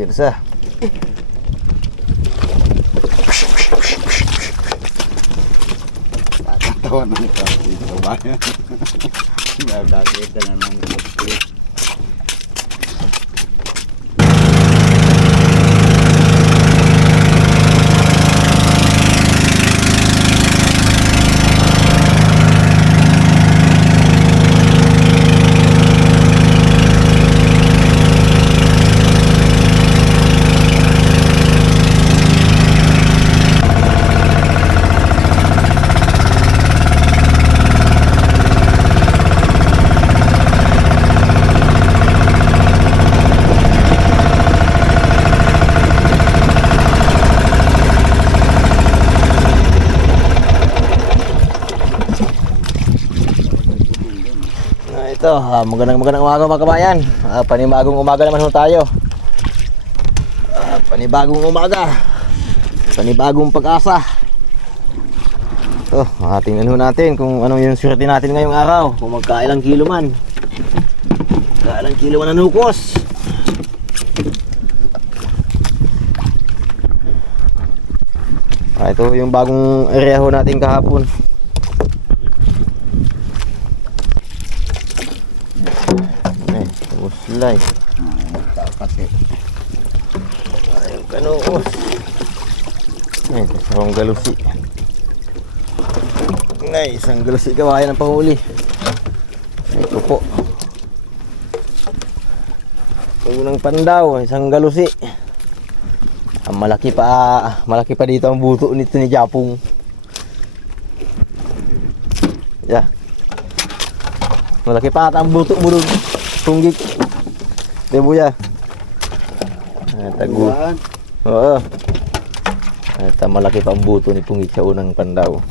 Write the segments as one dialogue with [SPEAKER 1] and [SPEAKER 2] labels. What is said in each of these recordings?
[SPEAKER 1] Dito sa.
[SPEAKER 2] Nakakatawa ng bayan. Nakakita na ng gusto.
[SPEAKER 1] Ah, ito, ah, magandang magandang umaga mga kabayan. Ah, panibagong umaga naman tayo. Ah, panibagong umaga. Panibagong pag-asa. Ito, ah, tingnan natin kung anong yung swerte natin ngayong araw. Kung magkailang kilo man. Kailang kilo man ang nukos. Ah, ito yung bagong area ho natin kahapon. Eh, uslay.
[SPEAKER 2] Nagkakati.
[SPEAKER 1] Ayun kanuos. Eh, isang galusi. Nay, isang galusi kawayan ang pahuli. Ito po. Unang pandaw, isang galusi. Ang malaki pa, malaki pa dito ang buto nito ni Japong. Yeah. Malaki pa ata ang buto mo doon. Tunggik. Di buya. Ah, tagu. Oo. At ah, malaki pa ang buto ni Pungit sa unang pandaw.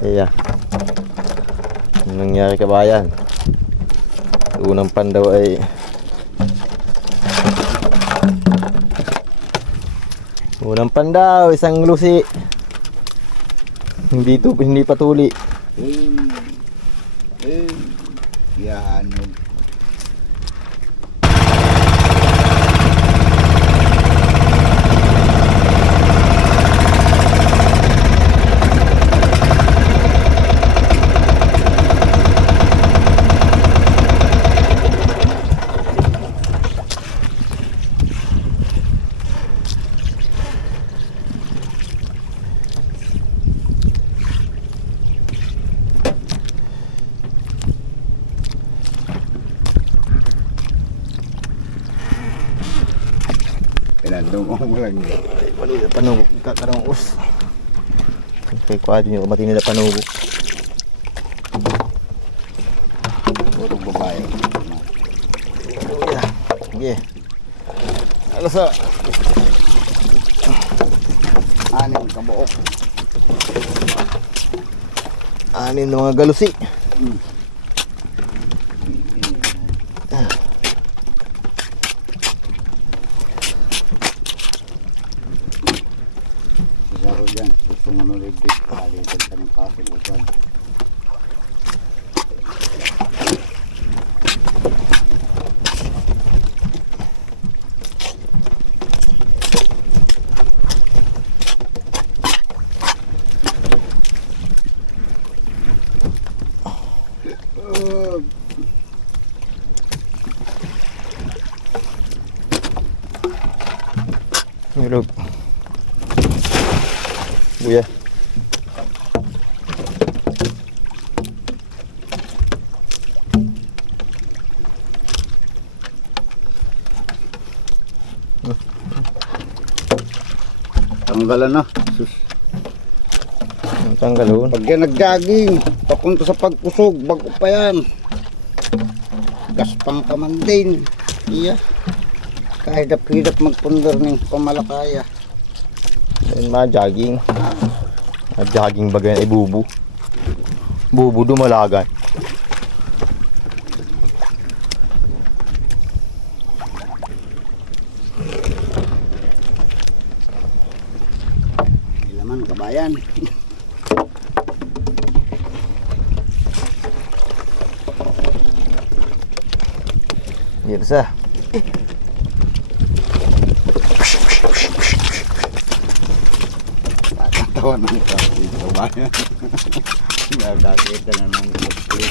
[SPEAKER 1] Iya. Anong nangyari kabayan? Unang pandaw ay Unang pandaw, isang lusi. Hindi to, hindi patuli.
[SPEAKER 2] Eh. Eh. Yan. Pinandungo mo lang yun.
[SPEAKER 1] Ay, mali na panugok, kakarangos. Kwadyo nyo, mati nila panugok.
[SPEAKER 2] Puro babae.
[SPEAKER 1] Sige. Ano sa?
[SPEAKER 2] Anim kabuok.
[SPEAKER 1] Anin ng mga galusi.
[SPEAKER 2] Isa ko dyan. Gusto mo nung ligdig. Palitan ka ng kaso. Bukan. Uh,
[SPEAKER 1] Mirog. Kuya.
[SPEAKER 2] Tanggalan na. Sus.
[SPEAKER 1] Ang tanggalon.
[SPEAKER 2] Pag yan nag-jogging, papunta sa pagkusog, bago pa yan. Gaspang ka man din. Iya. Kahit hirap magpundar ng pamalakaya.
[SPEAKER 1] Ayun mga jogging. Mga jogging bagay ay bubu. Bubu dumalagan.
[SPEAKER 2] Ilaman, kabayan.
[SPEAKER 1] Dito sa.
[SPEAKER 2] Gawa ng kasi sa bayan. Nakakita na ng cosplay.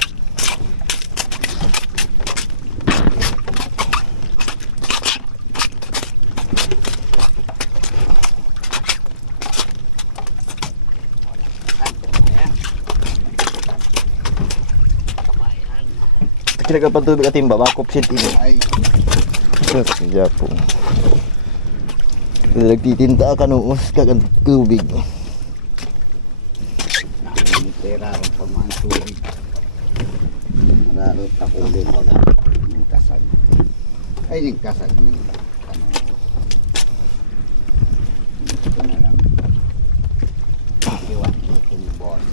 [SPEAKER 1] Kinagapan tubig atin ba? Makupsit ini.
[SPEAKER 2] Ay,
[SPEAKER 1] Sus, siya po. Nagtitinta ka noos kagan tubig.
[SPEAKER 2] nakikitira rin pag mga tubig. Mararot ako ulit wala. Yung kasag. Ay, yung kasag. Yung ano. Ito na lang. Iwan ko yung boss.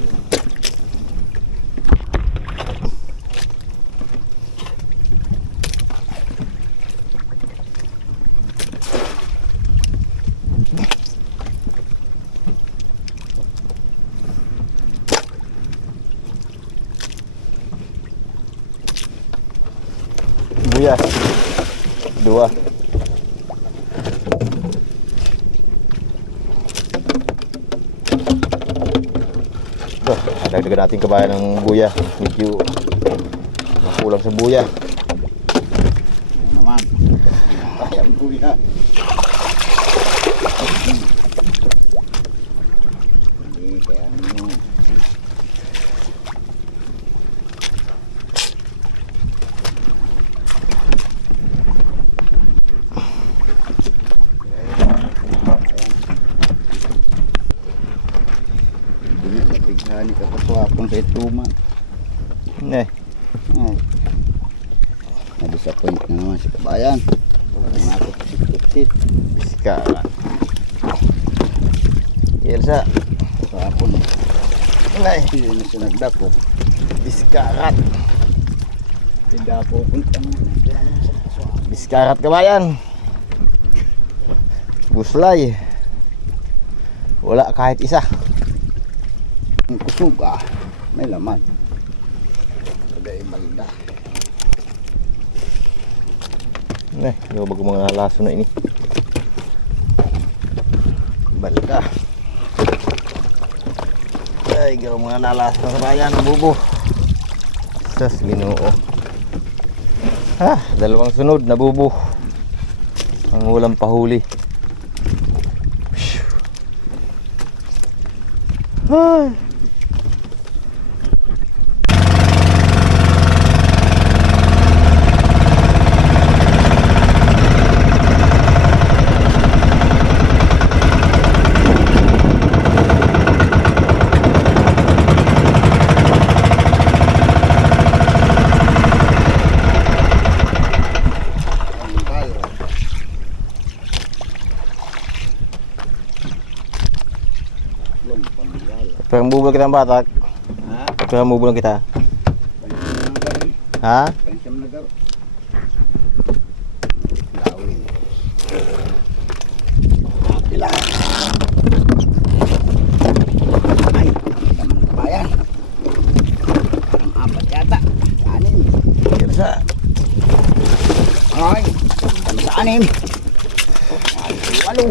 [SPEAKER 1] Buya. Dua. Ito, dagdagan natin kabayan ng buya. Medyo makulang sa buya.
[SPEAKER 2] Ano naman. Kaya ang kuya. Hindi, kaya ano. Hindi na napighani ka pa sa hapon sa ituman.
[SPEAKER 1] Ne,
[SPEAKER 2] Ay. Na-disappoint na naman si kabayan. Wala na ako kusit-kusit.
[SPEAKER 1] biskara. Elsa,
[SPEAKER 2] Sa hapon,
[SPEAKER 1] nay,
[SPEAKER 2] hindi na siya nagdako.
[SPEAKER 1] biskarat.
[SPEAKER 2] Hindi ako punta mo.
[SPEAKER 1] Biskarat kabayan. Buslay. Wala kahit isa.
[SPEAKER 2] Ang kusog ah, may laman. Kagay balda.
[SPEAKER 1] Ne, yung bago mga laso na ini. Balda. Ay, gaw mga nalaso na kabayan, bubo. Sas, ginoo. Ha, dalawang sunod, nabubo. Ang ulam pahuli. Phew. Ay.
[SPEAKER 2] Ang bal. Long panggal.
[SPEAKER 1] Kita batak.
[SPEAKER 2] Ha?
[SPEAKER 1] Perang bubul kita. Ha?
[SPEAKER 2] Pansyam na garo. Lawin. Kapila. Ay, naman kabayan. Parang apat yata. Anin.
[SPEAKER 1] Kirsa.
[SPEAKER 2] Ay, kami sa anim. Ay, walo.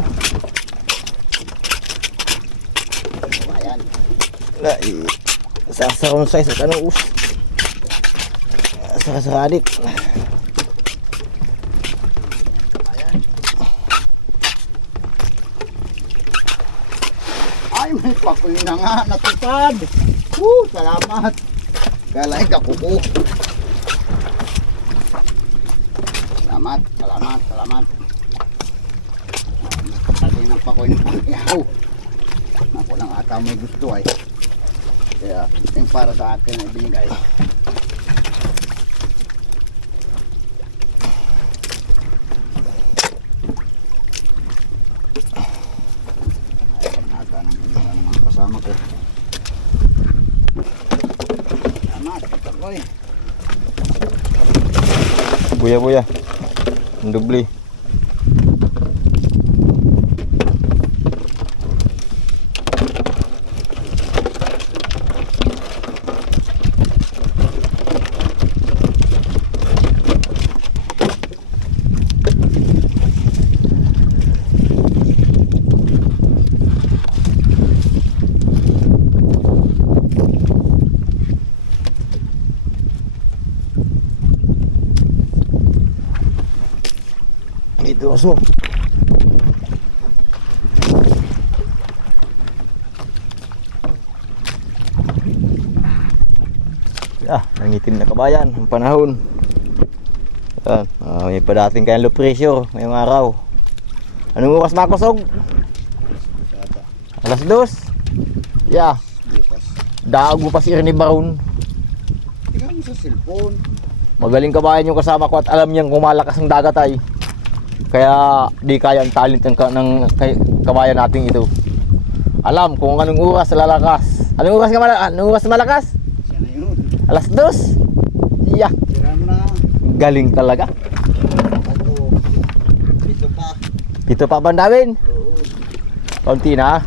[SPEAKER 2] Ayan.
[SPEAKER 1] Na, sa sa ano us. Sa sa adik.
[SPEAKER 2] Ay, may pakoy na nga, natupad. Woo, salamat. Kalaig ako ko. Salamat, salamat, salamat. Pati ng pakoy ng pangyaw. Ako lang ata may gusto ay. Kaya, yung para sa akin ay binigay. Ata ng iba ng mga kasama ko. Salamat, pakoy.
[SPEAKER 1] Buya buya. Ang dubli. Peligroso. Ah, nangitim na kabayan ang panahon. Yan, ah, may padating kayang low pressure ngayong araw. Anong oras?
[SPEAKER 2] Kata,
[SPEAKER 1] Alas dos. Yeah, daag mo pa si Ernie Baron.
[SPEAKER 2] Tingnan mo sa cellphone.
[SPEAKER 1] Magaling kabayan yung kasama ko at alam niyang kumalakas ang dagat ay. Kaya di kaya ang talent ng, ng kay- kabayan nating ito. Alam kung anong oras lalakas. Anong oras ka malakas? Anong oras malakas? Alas dos. Yeah, galing talaga.
[SPEAKER 2] Ito. Dito pa.
[SPEAKER 1] Dito pa bandawin.
[SPEAKER 2] Oo.
[SPEAKER 1] Kaunti na.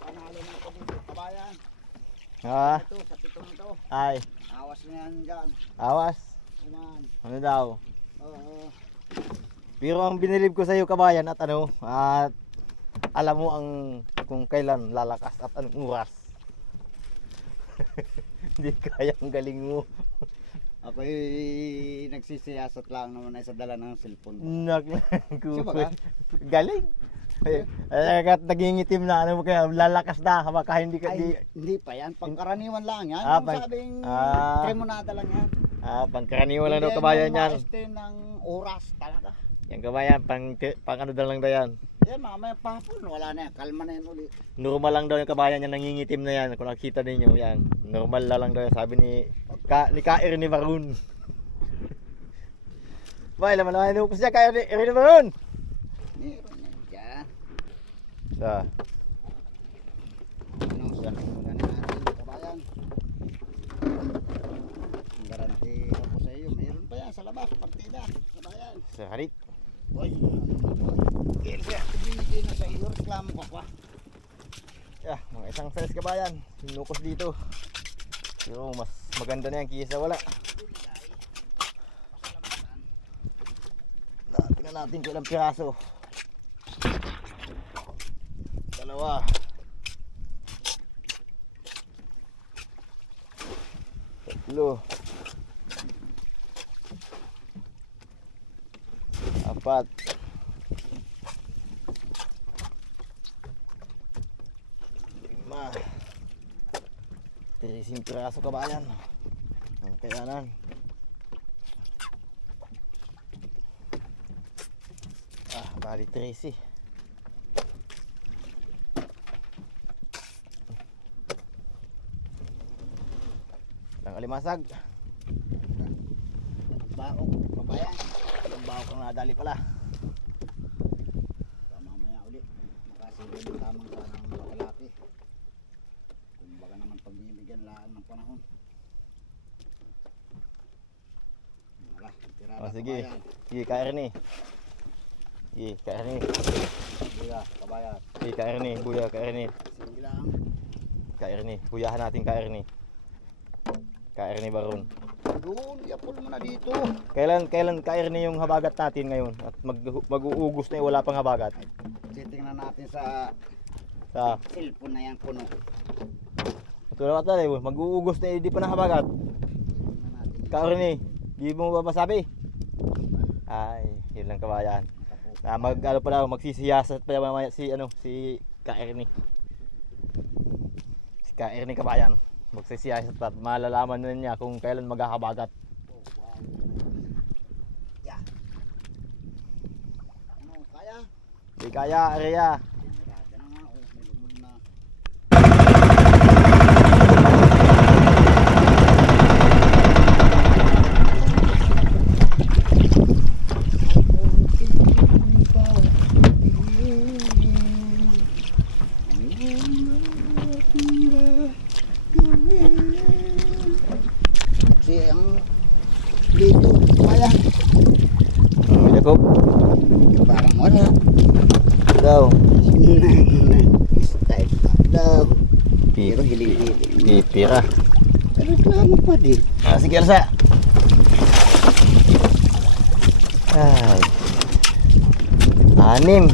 [SPEAKER 2] Panalo na ito dito. Kabayan.
[SPEAKER 1] Ah,
[SPEAKER 2] Ito, sa
[SPEAKER 1] ay,
[SPEAKER 2] Awas na yan dyan.
[SPEAKER 1] awas.
[SPEAKER 2] Kuman.
[SPEAKER 1] Ano daw?
[SPEAKER 2] Oo.
[SPEAKER 1] Pero ang binilib ko sa iyo kabayan at ano, at alam mo ang kung kailan lalakas at anong oras. Hindi kaya ang galing mo.
[SPEAKER 2] Ako'y nagsisiyasat lang naman ay sa dala ng cellphone ko.
[SPEAKER 1] Nak
[SPEAKER 2] Siya ba ka?
[SPEAKER 1] Galing. Ay, ay, kat nagingitim na ano kaya lalakas na baka hindi ka di,
[SPEAKER 2] Ay, hindi pa yan. Pangkaraniwan lang yan.
[SPEAKER 1] Ah, pang-
[SPEAKER 2] sabing
[SPEAKER 1] ah.
[SPEAKER 2] kremonada lang yan.
[SPEAKER 1] ah pangkaraniwan lang daw
[SPEAKER 2] Hindi
[SPEAKER 1] kabayan yan.
[SPEAKER 2] ma-extend ng oras talaga.
[SPEAKER 1] Yan kabayan pang pang ano daw lang daw yan.
[SPEAKER 2] Yan, mamaya pahapon. Wala na yan. Kalma na yan uli.
[SPEAKER 1] Normal lang daw yung kabayan yan nangingitim na yan kung nakita ninyo yan. Normal na lang daw yan sabi ni ka, ni Kair ni Maroon. Ba, laman naman ko siya Kair ni, Kair ni Maroon.
[SPEAKER 2] Meron yan dyan.
[SPEAKER 1] Sa,
[SPEAKER 2] sa wala na natin kabayan. Ang garanti ako sa iyo. Meron pa yan sa labas. Partida. Kabayan.
[SPEAKER 1] sa harit.
[SPEAKER 2] Uy, Kaya binigay na sa iyo. Reklamo ka pa.
[SPEAKER 1] Yeah, mga isang size kabayan. Sinukos dito. Pero mas maganda na yan kaysa wala. Na, tingnan natin kung ilang piraso. Dalawa. Tatlo. Apat. Lima. Tirising piraso kabayan. Ang kayanan. Ah, bali 13. Alimasag.
[SPEAKER 2] Baok. Kabayan.
[SPEAKER 1] Ilang baho kang nadali pala.
[SPEAKER 2] So, mamaya uli. Makasilin lamang sa ng makalaki. Kung baka naman pagbibigyan lang ng panahon. Wala, tirada
[SPEAKER 1] Oh, sige.
[SPEAKER 2] kabayan.
[SPEAKER 1] Sige, kair ni. Sige, kair ni.
[SPEAKER 2] Buya, kabayan.
[SPEAKER 1] Sige, kair ni. Buya, kair ni.
[SPEAKER 2] Sige lang.
[SPEAKER 1] Kair ni. Buyahan natin kair ni. Kair ni Baron.
[SPEAKER 2] Doon, yapol mo na dito.
[SPEAKER 1] Kailan kailan kair ni yung habagat natin ngayon at mag mag-uugos na wala pang habagat
[SPEAKER 2] Titingnan natin sa
[SPEAKER 1] sa
[SPEAKER 2] cellphone na yan puno.
[SPEAKER 1] tulad ka tayo mag-uugos na hindi pa na habagat
[SPEAKER 2] Tingnan natin.
[SPEAKER 1] kair ni di mo ba masabi ay yun lang kabayan na mag ano pa daw magsisiyasat pa mamaya si ano si kair ni si kair ni kabayan magsisiyasat at malalaman na niya kung kailan maghahabagat
[SPEAKER 2] Oh, wow. Yan. Ano, kaya?
[SPEAKER 1] di kaya area Gersa. Ay. Anim.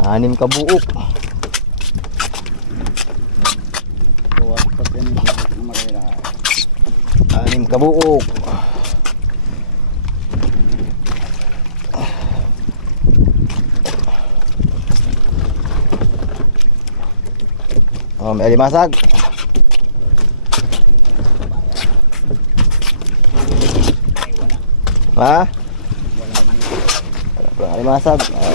[SPEAKER 1] Anim
[SPEAKER 2] ka buok.
[SPEAKER 1] Anim ka buok. Oh, may alimasag. Ha?
[SPEAKER 2] Wala
[SPEAKER 1] pang alimasag. Ay. Ah.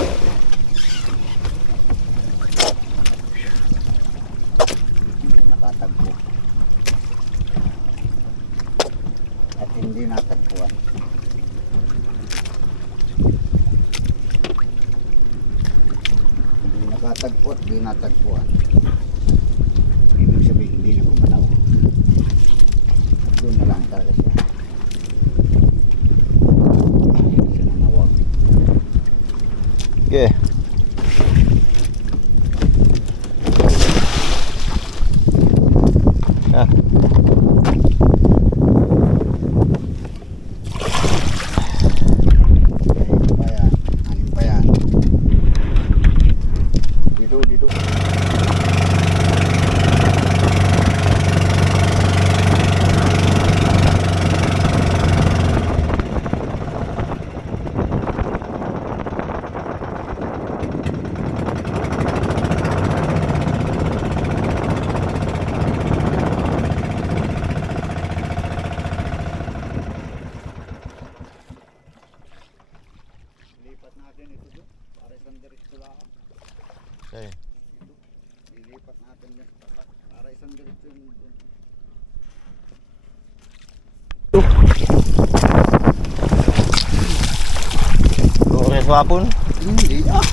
[SPEAKER 1] hapon?
[SPEAKER 2] Hindi ah.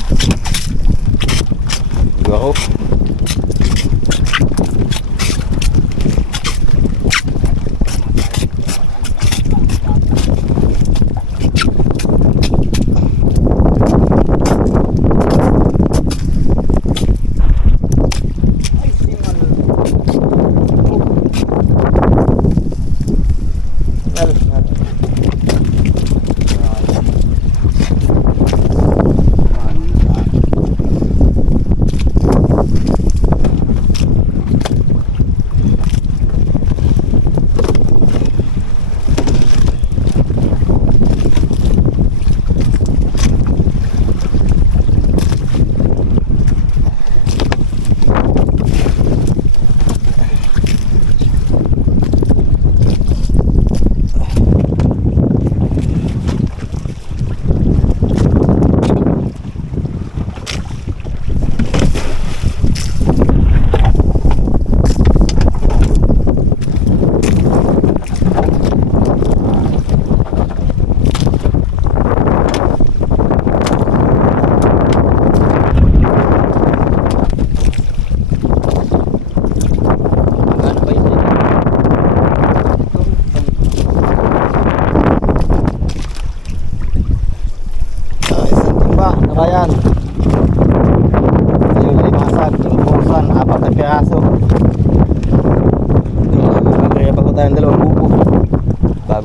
[SPEAKER 1] Hindi ako.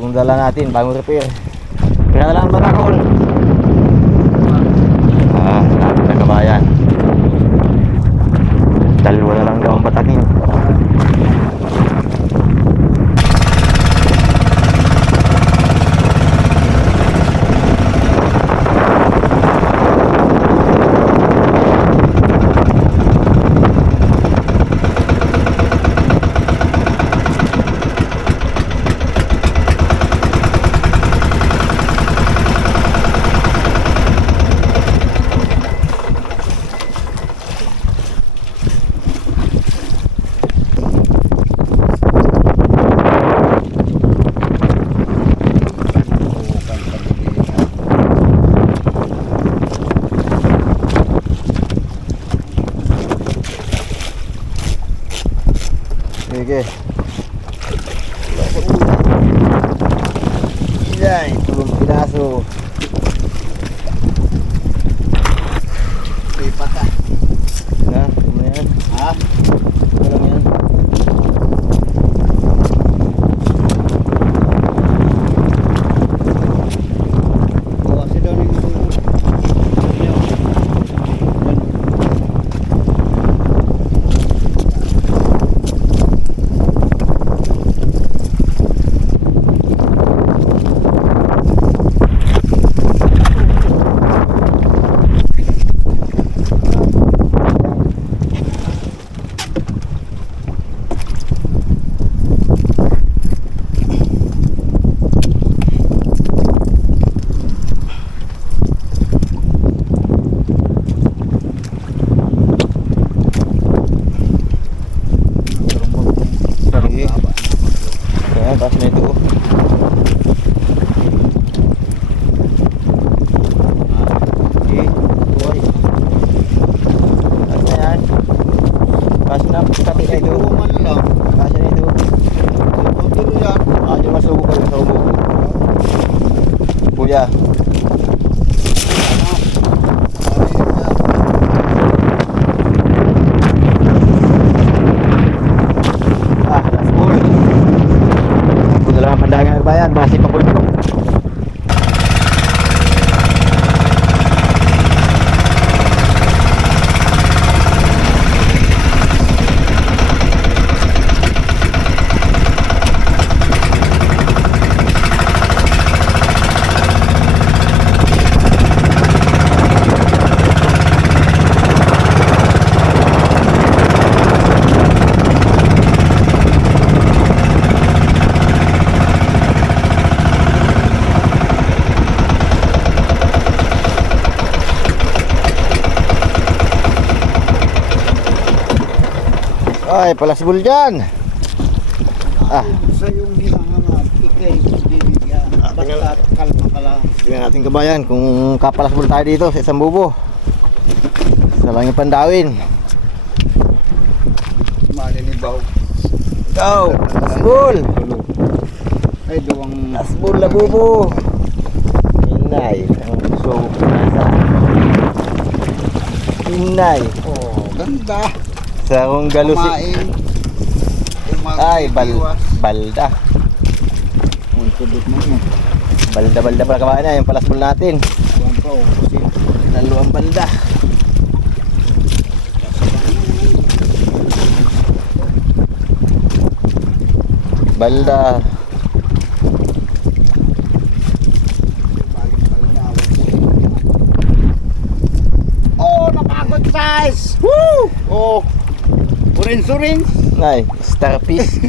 [SPEAKER 1] bagong dala natin bagong repair. Pinangalaman
[SPEAKER 2] mga kaon
[SPEAKER 1] Sige. Ay, palasbol dyan. Ah.
[SPEAKER 2] Sa yung hinahangat, ikay bibigyan. Basta kalma ka lang.
[SPEAKER 1] Tingnan natin kabayan kung kapalasbol tayo dito sa isang bubo. Sa langit pandawin.
[SPEAKER 2] Malinibaw.
[SPEAKER 1] Go! Lasbol!
[SPEAKER 2] Ay, duwang...
[SPEAKER 1] Lasbol na bubo! Inay. Pinasa. Inay.
[SPEAKER 2] Oh, ganda.
[SPEAKER 1] Sa akong galusi. Ay, bal balda. Balda, balda pala kabayan na. Yung palasbol natin.
[SPEAKER 2] Oh.
[SPEAKER 1] Naluang balda. Balda.
[SPEAKER 2] Oh, napagod size! Woo! Oh, orange.
[SPEAKER 1] Nay, starfish.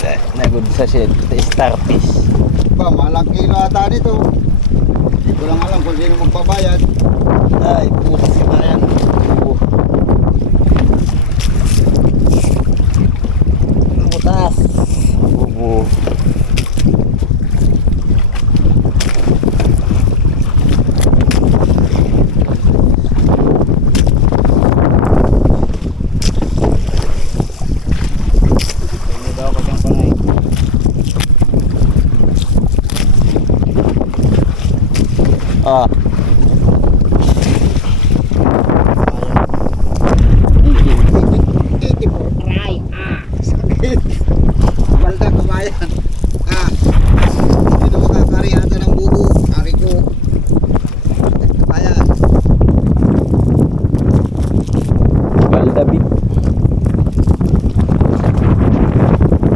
[SPEAKER 1] na, nagod sa shit. Starfish.
[SPEAKER 2] Ba, malang kilo ata nito. Hindi ko lang alam kung sino magbabayad.
[SPEAKER 1] Ay, putas kabayan. Uh. Putas. Bubu.
[SPEAKER 2] Hindi daw ako siyang panay.
[SPEAKER 1] Ah,
[SPEAKER 2] Titi for try. Ah, sakit. Balda kabayan. Ah, dito ko kakari ata ng bubo. Kari ko. Kabayan.
[SPEAKER 1] balda big.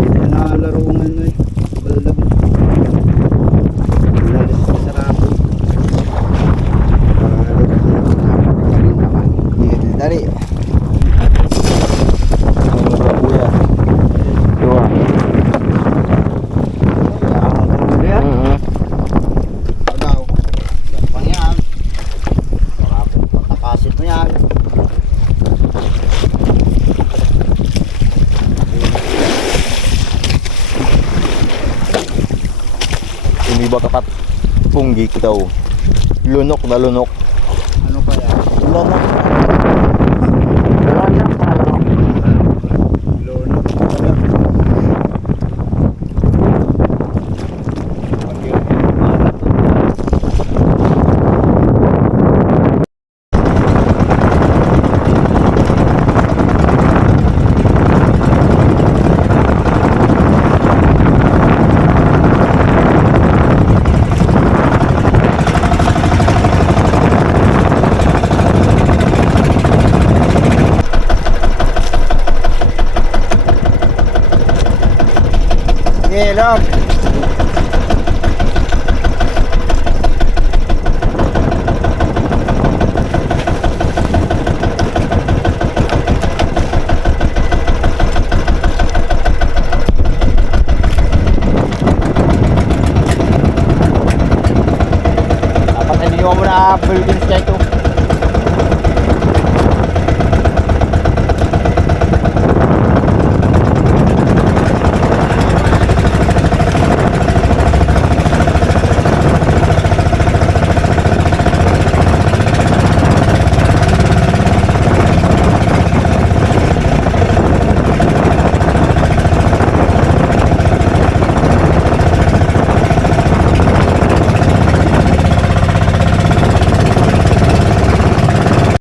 [SPEAKER 2] Hindi na laro ng ano eh. Balda. Lalis sa sarado. Paralo sa napakagaling naman.
[SPEAKER 1] Dito, dari. Ang mga kuya. Dua. Mhm.
[SPEAKER 2] Daw. Gampang yan. Parapin patakasit mo yan.
[SPEAKER 1] Umiba kapat. Punggi kita oh. Lunok na lunok.
[SPEAKER 2] Ano kaya?
[SPEAKER 1] Lunok.